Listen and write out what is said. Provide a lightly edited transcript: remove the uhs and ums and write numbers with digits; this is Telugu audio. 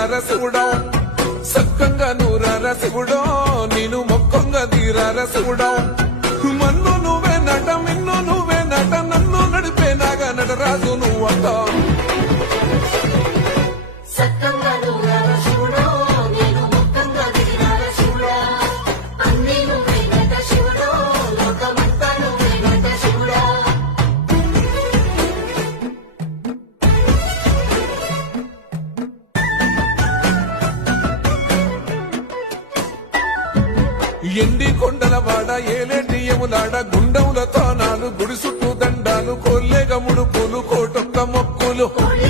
తీరార శివుడో సక్కంగా నూరార శివుడో నేను మొక్కంగా తీరార శివుడో మన్ను నువ్వే నట మిన్ను నువ్వే నట నన్ను నడిపే నాగా నటరాజు నువ్వంట ఎండి కొండల వాడ ఏలేటి యములాడ గుండములతో నాలు గుడి చుట్టూ దండాలు కోల్లేగ ముడుపులు కోటొక్క మొక్కులు